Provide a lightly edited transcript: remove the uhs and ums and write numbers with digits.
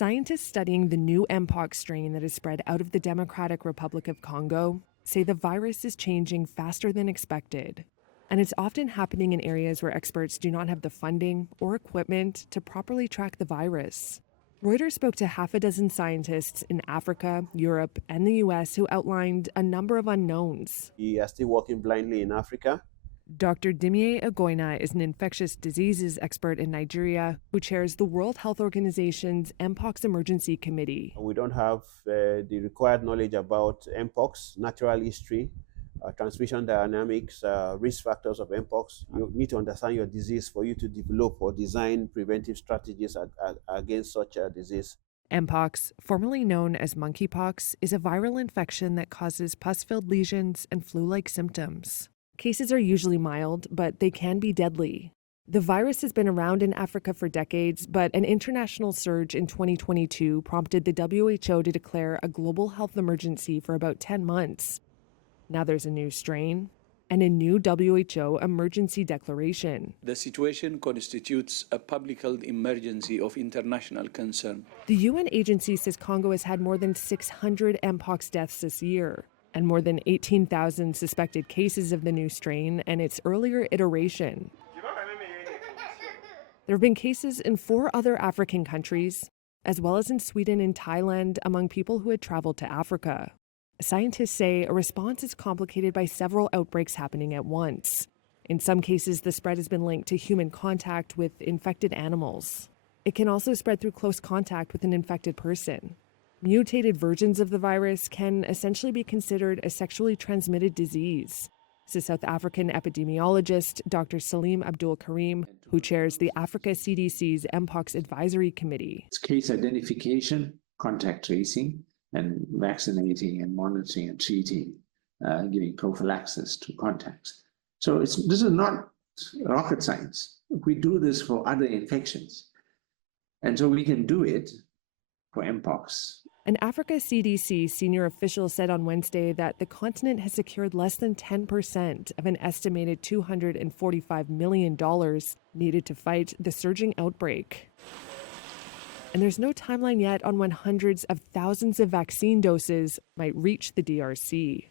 Scientists studying the new Mpox strain that has spread out of the Democratic Republic of Congo say the virus is changing faster than expected. And it's often happening in areas where experts do not have the funding or equipment to properly track the virus. Reuters spoke to half a dozen scientists in Africa, Europe, and the US who outlined a number of unknowns. We are still working blindly in Africa. Dr. Dimiye Agoina is an infectious diseases expert in Nigeria who chairs the World Health Organization's Mpox Emergency Committee. We don't have the required knowledge about Mpox, natural history, transmission dynamics, risk factors of Mpox. You need to understand your disease for you to develop or design preventive strategies against such a disease. Mpox, formerly known as monkeypox, is a viral infection that causes pus-filled lesions and flu-like symptoms. Cases are usually mild, but they can be deadly. The virus has been around in Africa for decades, but an international surge in 2022 prompted the WHO to declare a global health emergency for about 10 months. Now there's a new strain and a new WHO emergency declaration. The situation constitutes a public health emergency of international concern. The UN agency says Congo has had more than 600 Mpox deaths this year, and more than 18,000 suspected cases of the new strain and its earlier iteration. There have been cases in 4 other African countries, as well as in Sweden and Thailand among people who had traveled to Africa. Scientists say a response is complicated by several outbreaks happening at once. In some cases, the spread has been linked to human contact with infected animals. It can also spread through close contact with an infected person. Mutated versions of the virus can essentially be considered a sexually transmitted disease, says South African epidemiologist Dr. Salim Abdul Karim, who chairs the Africa CDC's Mpox Advisory Committee. It's case identification, contact tracing, and vaccinating and monitoring and treating, giving prophylaxis to contacts. So this is not rocket science. We do this for other infections. And so we can do it for Mpox. An Africa CDC senior official said on Wednesday that the continent has secured less than 10% of an estimated $245 million needed to fight the surging outbreak. And there's no timeline yet on when hundreds of thousands of vaccine doses might reach the DRC.